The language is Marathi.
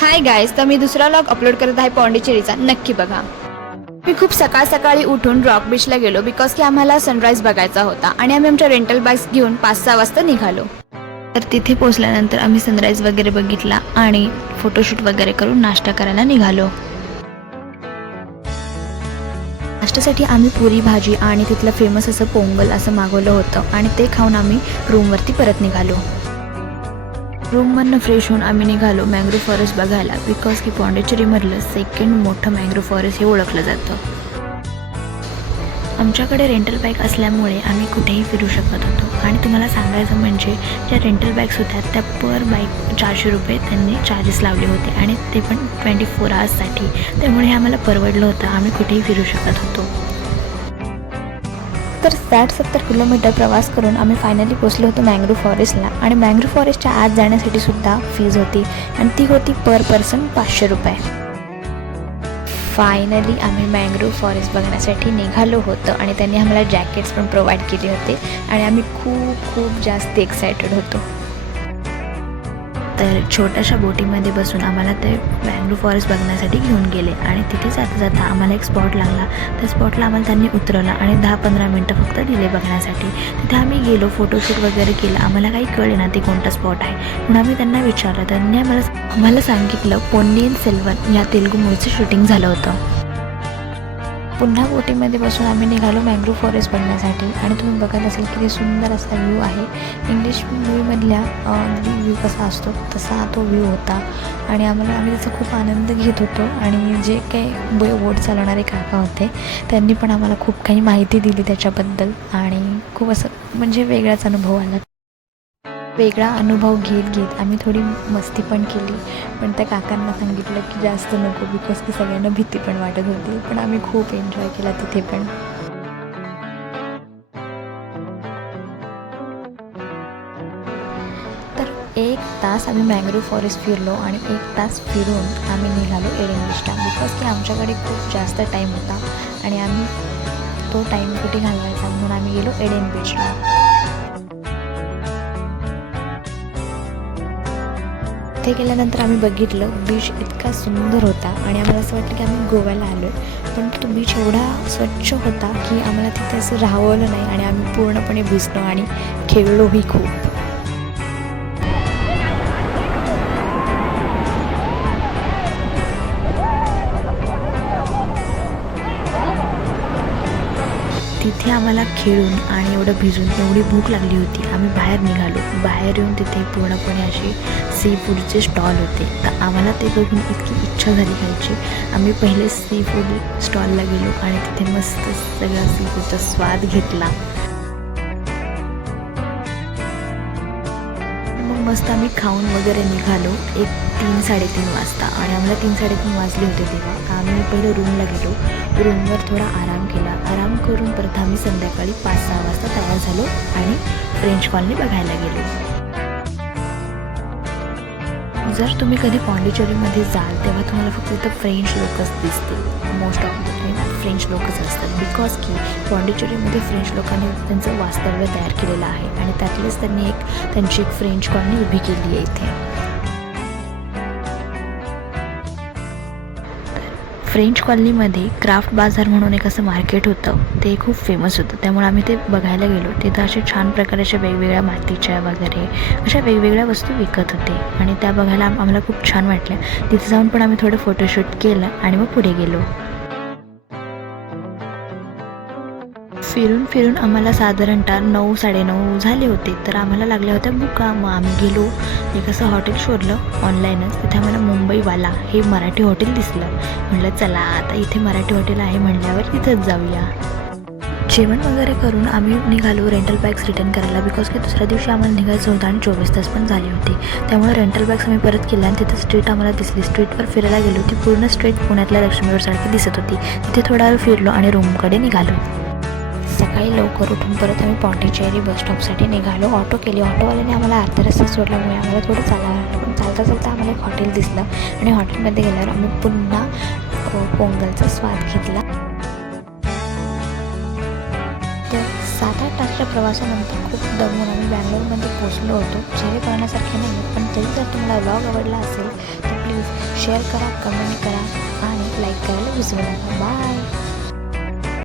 हाय गाईज, तर मी दुसरा व्लॉग अपलोड करत आहे पॉंडिचेरीचा, नक्की बघा. मी खूप सकाळी उठून रॉक बीचला गेलो बिकॉज की आम्हाला सनराईज बघायचा होता आणि आम्ही आमच्या रेंटल बाईक्स घेऊन 5-6 वाजता निघालो. तर तिथे पोहोचल्यानंतर आम्ही सनराईज वगैरे बघितला आणि फोटोशूट वगैरे करून नाश्ता करायला निघालो. नाश्त्यासाठी आम्ही पुरी भाजी आणि तिथलं फेमस असं पोंगल असं मागवलं होतं आणि ते खाऊन आम्ही रूमवरती परत निघालो. रूममधनं फ्रेश होऊन आम्ही निघालो मँग्रोव्ह फॉरेस्ट बघायला बिकॉज की पॉंडिचेरीमधलं सेकंड मोठं मँग्रोव्ह फॉरेस्ट हे ओळखलं जातं. आमच्याकडे रेंटल बाईक असल्यामुळे आम्ही कुठेही फिरू शकत होतो आणि तुम्हाला सांगायचं म्हणजे ज्या रेंटल बाईक्स होत्या त्या पर बाईक 400 रुपये त्यांनी चार्जेस लावले होते आणि ते पण 24 आवर्ससाठी. त्यामुळे हे आम्हाला परवडलं होतं, आम्ही कुठेही फिरू शकत होतो. तर 60-70 किलोमीटर प्रवास करून आम्ही फायनली पोचलो होतो मँग्रोव्ह फॉरेस्टला आणि मँग्रोव्ह फॉरेस्टच्या आत जाण्यासाठी सुद्धा फीज होती आणि ती होती पर पर्सन 500 रुपये. फायनली आम्ही मँग्रोव्ह फॉरेस्ट बघण्यासाठी निघालो होतो आणि त्यांनी आम्हाला जॅकेट्स पण प्रोव्हाइड केले होते आणि आम्ही खूप जास्त एक्सायटेड होतो. तर छोट्याशा बोटीमध्ये बसून आम्हाला ते मँग्रोव्ह फॉरेस्ट बघण्यासाठी घेऊन गेले आणि तिथे जाता आम्हाला एक स्पॉट लागला. त्या स्पॉटला आम्हाला त्यांनी उतरवलं आणि 10-15 मिनटं फक्त दिले बघण्यासाठी. तिथे आम्ही गेलो, फोटोशूट वगैरे केलं. आम्हाला काही कळले ना ते कोणता स्पॉट आहे म्हणून आम्ही त्यांना विचारलं. त्यांनी आम्हाला सांगितलं पोन्नियिन सेल्वन या तेलुगू मूवीचं शूटिंग झालं होतं. पुन्हा बोटीमध्ये बसून आम्ही निघालो मँग्रोव्ह फॉरेस्ट बघण्यासाठी आणि तुम्ही बघत असेल किती सुंदर असा व्ह्यू आहे. इंग्लिश मूवीमधल्या व्ह्यू कसा असतो तसा तो व्ह्यू होता आणि आम्ही त्याचा खूप आनंद घेत होतो. आणि जे काही बोट चालवणारे काका होते त्यांनी पण आम्हाला खूप काही माहिती दिली त्याच्याबद्दल आणि खूप असं म्हणजे वेगळाच अनुभव आला. वेगळा अनुभव घेत आम्ही थोडी मस्ती पण केली, पण त्या काकांना सांगितलं की जास्त नको बिकॉज की सगळ्यांना भीती पण वाटत होती. पण आम्ही खूप एन्जॉय केला तिथे पण. तर 1 तास आम्ही मँग्रोव्ह फॉरेस्ट फिरलो आणि 1 तास फिरून आम्ही निघालो एडेन बीचला बिकॉज की आमच्याकडे खूप जास्त टाईम होता आणि आम्ही तो टाईम कुठे घालवायचा म्हणून आम्ही गेलो एडेन बीचला. तिथे गेल्यानंतर आम्ही बघितलं बीच इतका सुंदर होता आणि आम्हाला असं वाटलं की आम्ही गोव्याला आलो आहे. पण तो बीच एवढा स्वच्छ होता की आम्हाला तिथे असं राहावलं नाही आणि आम्ही पूर्णपणे भिजलो आणि खेळलोही खूप. तिथे आम्हाला खेळून आणि एवढं भिजून एवढी भूक लागली होती. आम्ही बाहेर निघालो. बाहेर येऊन तिथे पूर्णपणे असे सी फूडचे स्टॉल होते. तर आम्हाला ते बघून इतकी इच्छा झाली खायची. आम्ही पहिले सी फूड स्टॉलला गेलो आणि तिथे मस्त सगळा सी फूडचा स्वाद घेतला. मग मस्त आम्ही खाऊन वगैरे निघालो 3-3:30 वाजता आणि आम्हाला 3-3:30 वाजले होते तेव्हा. आम्ही पहिलं रूमला गेलो. रूमवर थोडा आराम केला. आराम करून परत आम्ही संध्याकाळी 5-6 वाजता तयार झालो आणि फ्रेंच कॉलनी बघायला गेलो. जर तुम्ही कधी पॉंडिचेरीमध्ये जाल तेव्हा तुम्हाला फक्त इथं फ्रेंच लोकच दिसतील. Most of the time French लोकच असतात बिकॉज की पॉंडिचेरीमध्ये फ्रेंच लोकांनी त्यांचं वास्तव्य तयार केलेलं आहे आणि त्यातलेच त्यांनी त्यांची एक फ्रेंच कॉलनी उभी केली आहे इथे. फ्रेंच कॉलनीमध्ये क्राफ्ट बाजार म्हणून एक असं मार्केट होतं, ते खूप फेमस होतं. त्यामुळे आम्ही ते बघायला गेलो. तिथं असे छान प्रकारे वेगवेगळ्या मातीच्या वगैरे अशा वेगवेगळ्या वस्तू विकत होते आणि त्या बघायला आम्हाला खूप छान वाटल्या. तिथे जाऊन पण आम्ही थोडं फोटोशूट केलं आणि मग पुढे गेलो. फिरून आम्हाला साधारणतः 9-9:30 झाले होते. तर आम्हाला लागल्या होत्या भुका. मग आम्ही गेलो एक असं हॉटेल शोधलं ऑनलाईनच. तिथे आम्हाला मुंबईवाला हे मराठी हॉटेल दिसलं. म्हटलं चला आता इथे मराठी हॉटेल आहे म्हटल्यावर तिथंच जाऊया. जेवण वगैरे करून आम्ही निघालो रेंटल बाईक्स रिटर्न करायला बिकॉज की दुसऱ्या दिवशी आम्हाला निघायचं होतं आणि 24 तास पण झाले होते. त्यामुळे रेंटल बाईक्स आम्ही परत केल्या आणि तिथं स्ट्रीट आम्हाला दिसली. स्ट्रीटवर फिरायला गेलो. ती पूर्ण स्ट्रीट पुण्यातल्या लक्ष्मीवरसारखी दिसत होती. तिथे थोडा वेळ फिरलो आणि रूमकडे निघालो. सकाळी लवकर उठून परत आम्ही पॉंडिचेरी बस स्टॉपसाठी निघालो. ऑटो केली. ऑटोवाल्याने आम्हाला अर्धा रस्ता सोडल्यामुळे आम्हाला थोडं चालावं लागलं. पण चालता आम्हाला एक हॉटेल दिसलं आणि हॉटेलमध्ये गेल्यावर आम्ही पुन्हा पोंगलचा स्वाद घेतला. तर 7-8 तासाच्या प्रवासानंतर खूप दमून आम्ही बँगलोरमध्ये पोचलो होतो. चेहरे पाहण्यासारखे नाही, पण तरी जर तुम्हाला व्लॉग आवडला असेल तर प्लीज शेअर करा, कमेंट करा आणि लाईक करायला विसरू नका. बाय.